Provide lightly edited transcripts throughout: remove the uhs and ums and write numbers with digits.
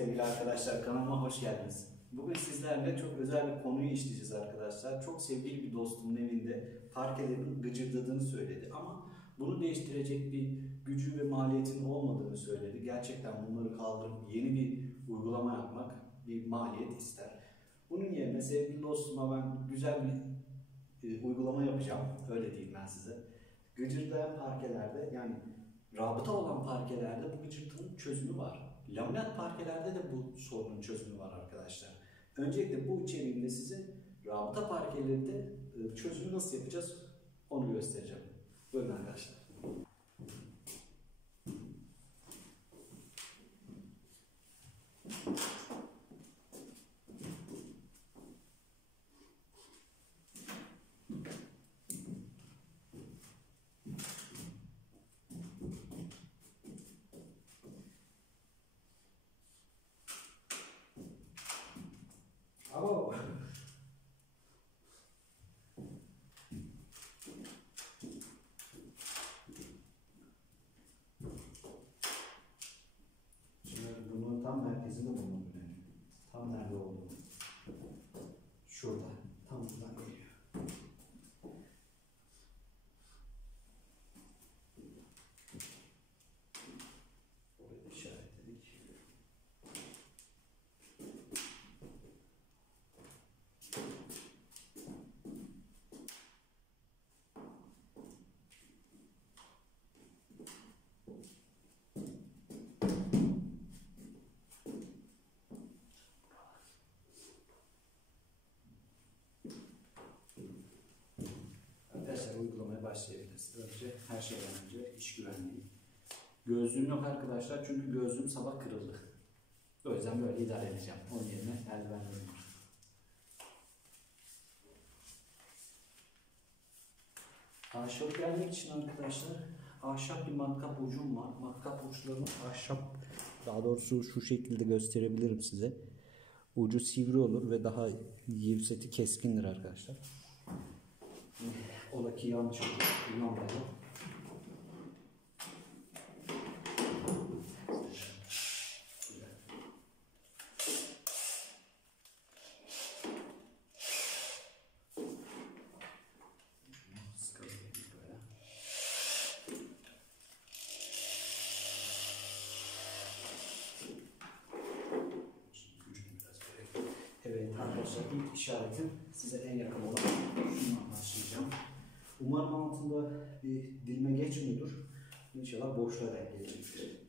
sevgili arkadaşlar, kanalıma hoş geldiniz. Bugün sizlerle çok özel bir konuyu işleyeceğiz arkadaşlar. Çok sevgili bir dostumun evinde parkelerin gıcırdadığını söyledi ama bunu değiştirecek bir gücü ve maliyetin olmadığını söyledi. Gerçekten bunları kaldırıp yeni bir uygulama yapmak bir maliyet ister. Bunun yerine sevgili dostuma ben güzel bir uygulama yapacağım. Öyle diyeyim ben size. Gıcırdayan parkelerde, yani rabıta olan parkelerde bu gıcırtının çözümü var. Laminat parkelerde de bu sorunun çözümü var arkadaşlar. Öncelikle bu içeriğimde size rabıta parkelerinde çözümü nasıl yapacağız onu göstereceğim. Buyurun arkadaşlar. Alo. Şimdi bunun tam merkezinde bulunmak önemli. Tam nerede olduğunu. Şurada. Tam buradan geliyor. Burayı işaretledik. Arkadaşlar uygulamaya başlayabiliriz. Önce her şeyden önce iş güvenliği. Gözlüğüm yok arkadaşlar çünkü gözlüğüm sabah kırıldı. O yüzden böyle idare edeceğim. Onun yerine eldivenlerim var. Ahşap gelmek için arkadaşlar ahşap bir matkap ucum var. Matkap uçlarını ahşap, daha doğrusu şu şekilde gösterebilirim size. Ucu sivri olur ve daha yivseti keskindir arkadaşlar. Ola ki yanlış olur. Kullanmayalım. Evet arkadaşlar, ilk işaretim size en yakın olan şundan başlayacağım. Umarım altında bir dilime geçmiyordur. İnşallah boşluğa denk gelecektir.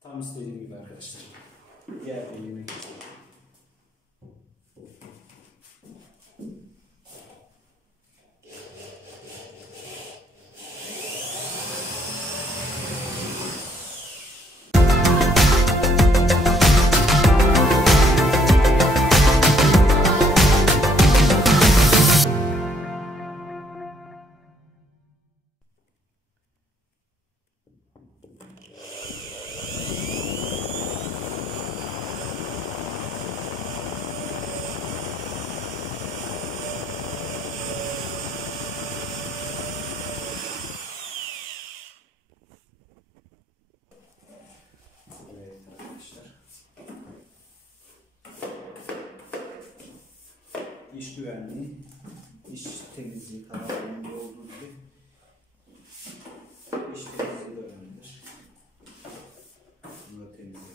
Tam istediğim gibi arkadaşlar. Diğer deliğime geçelim. İş güvenliği, iş temizliği kanalında olduğu gibi iş temizliği de önemlidir. Bunu da temizleyelim.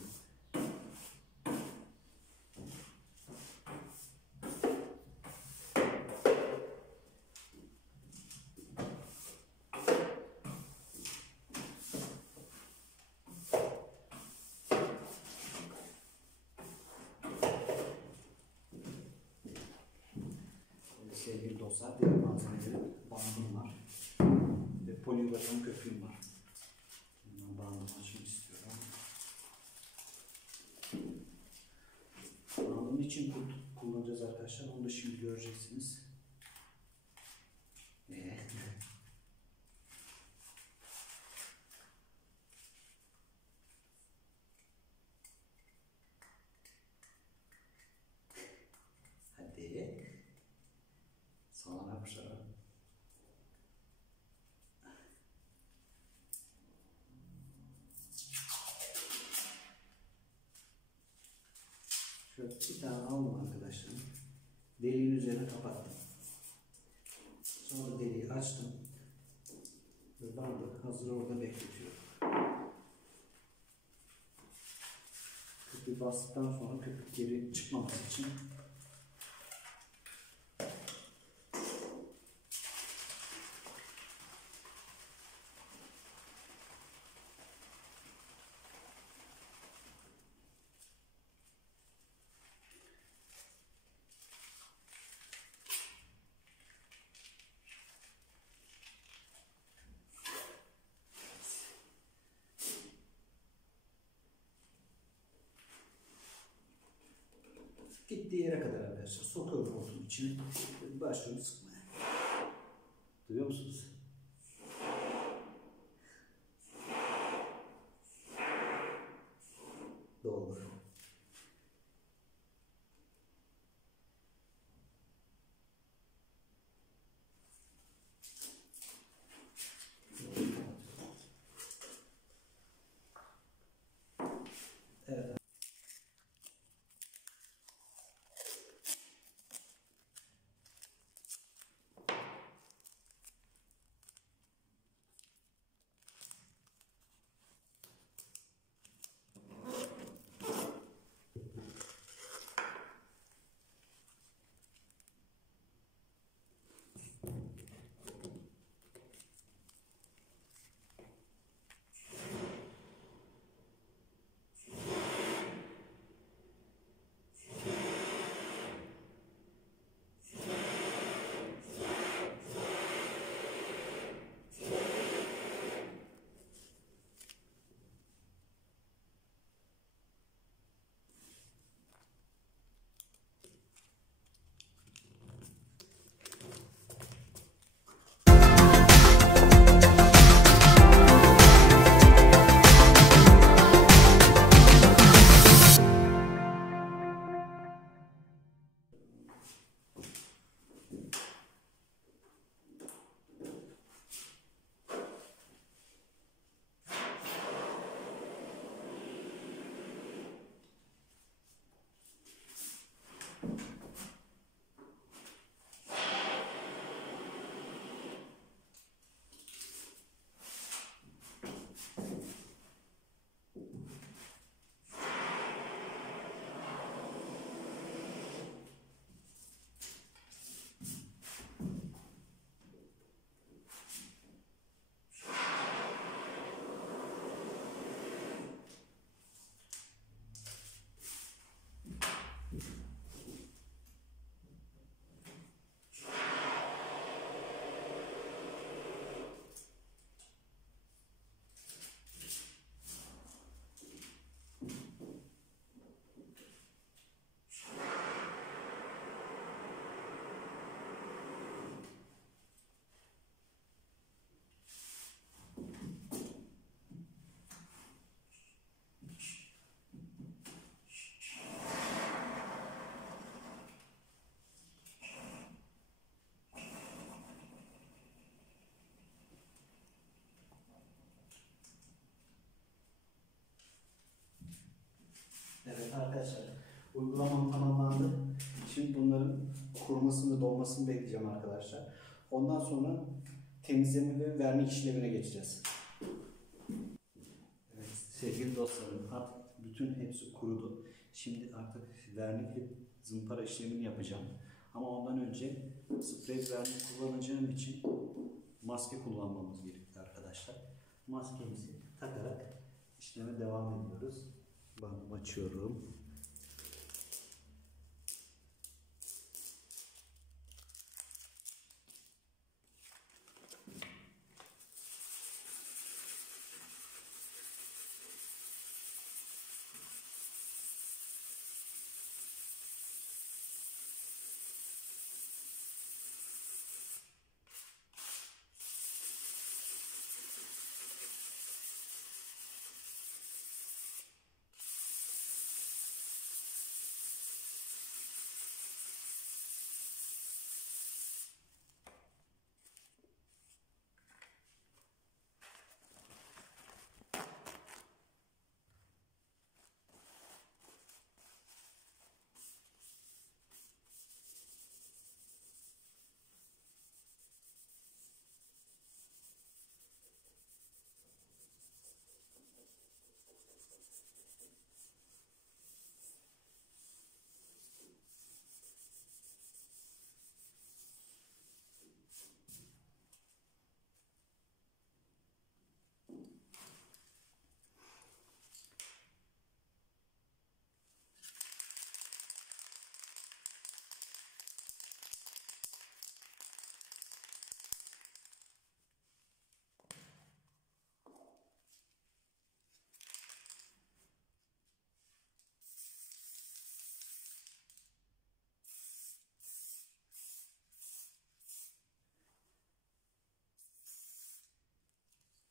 Sevgili dostlar, diğer malzemelerin bandım var ve poliüretan köpüğüm var. için kullanacağız arkadaşlar. Onu da şimdi göreceksiniz. Hadi. Sonra yapmışlar. Şöyle bir tane aldım arkadaşlar. Deliğin üzerine kapattım. Sonra deliği açtım. Ve bardak hazır orada bekletiyorum. Köpüğü bastıktan sonra köpük geri çıkmaması için gittiği yere kadar arkadaşlar sokuyorum hortumun içine. Başlıyorum sıkmaya. Duyuyor musunuz? Doldu. Evet. Evet arkadaşlar, uygulamam tamamlandı. Şimdi bunların kurumasını ve dolmasını bekleyeceğim arkadaşlar. Ondan sonra temizleme ve vernik işlemine geçeceğiz. Evet sevgili dostlarım, artık bütün hepsi kurudu. Şimdi artık vernikli zımpara işlemini yapacağım. Ama ondan önce sprey vernik kullanacağım için maske kullanmamız gerekli arkadaşlar. Maskemizi takarak işleme devam ediyoruz. Bandımı açıyorum.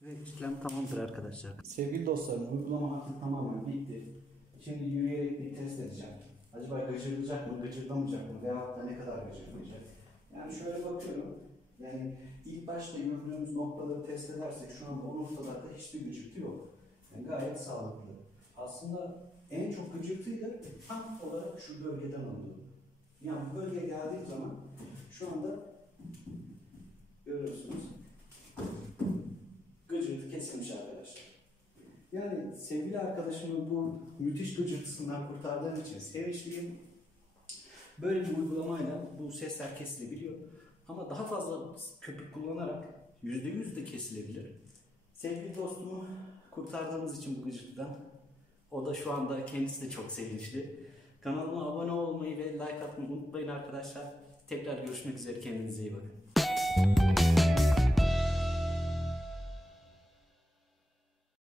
Ve işlem tamamdır arkadaşlar. Sevgili dostlarım, uygulama hakkı tamamen bitti. Şimdi yürüyerek bir test edeceğim. Acaba gıcırlayacak mı, gıcırdamayacak mı veyahut da ne kadar gıcırlayacak? Yani şöyle bakıyorum. Yani ilk başta yürüdüğümüz noktaları test edersek şu anda o noktalarda hiçbir gıcırtı yok. Yani gayet sağlıklı. Aslında en çok gıcırtıyı da tam olarak şu bölgeden alıyor. Yani bu bölgeye geldiğim zaman şu anda görüyorsunuz gıcırtı kesilmiş arkadaşlar. Yani sevgili arkadaşımı bu müthiş gıcırtısından kurtardığım için sevinçliyim. Böyle bir uygulamayla bu sesler kesilebiliyor. Ama daha fazla köpük kullanarak %100 de kesilebilir. Sevgili dostumu kurtardığımız için bu gıcırtıdan, o da şu anda kendisi de çok sevinçli. Kanalıma abone olmayı ve like atmayı unutmayın arkadaşlar. Tekrar görüşmek üzere, kendinize iyi bakın.